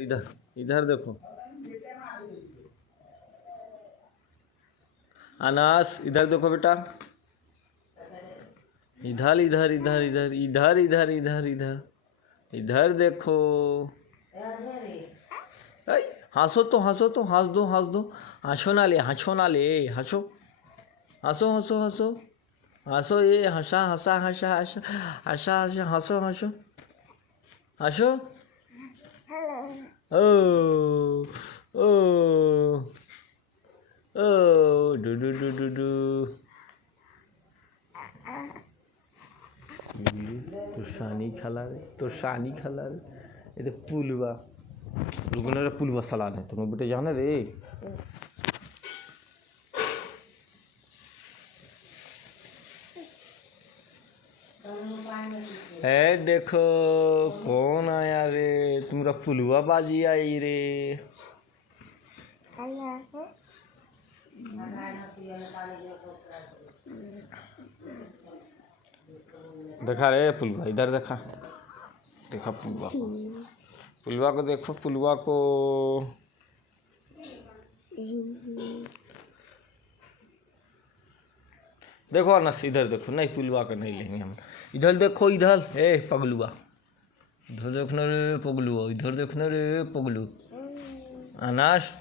इधर इधर देखो अनास, इधर देखो बेटा, इधर इधर इधर इधर इधर इधर इधर इधर इधर देखो। हंसो तो हंसो तो, हंस दो हंस दो, हंसो ना ले, हंसो ना ले, हंसो हंसो हंसो हंसो हंसो, ये हंसा हंसा हंसा हंसा हंसा हंसा, हंसो हंसो हंसो। ओ ओ ओ डू डू डू डू डू। तुर्शानी खाला रे, तुर्शानी खाला रे, ये तो पुलवा रुकने रे, पुलवा सला ने तुम्हें बेटे जाने रे। ए देखो कौन आया रे, तुम्हारा पुलवा बाजी आई रे। देखा रे पुलवा, इधर देखा, देखा पुलवा को, पुलवा को देखो, पुलवा को। देखो अनस, इधर देखो, नहीं पुलवा का नहीं लेंगे हम। इधर देखो, इधर ए पगलुआ, इधर देखना रे पगलुआ, इधर देखना रे पगलू। अनास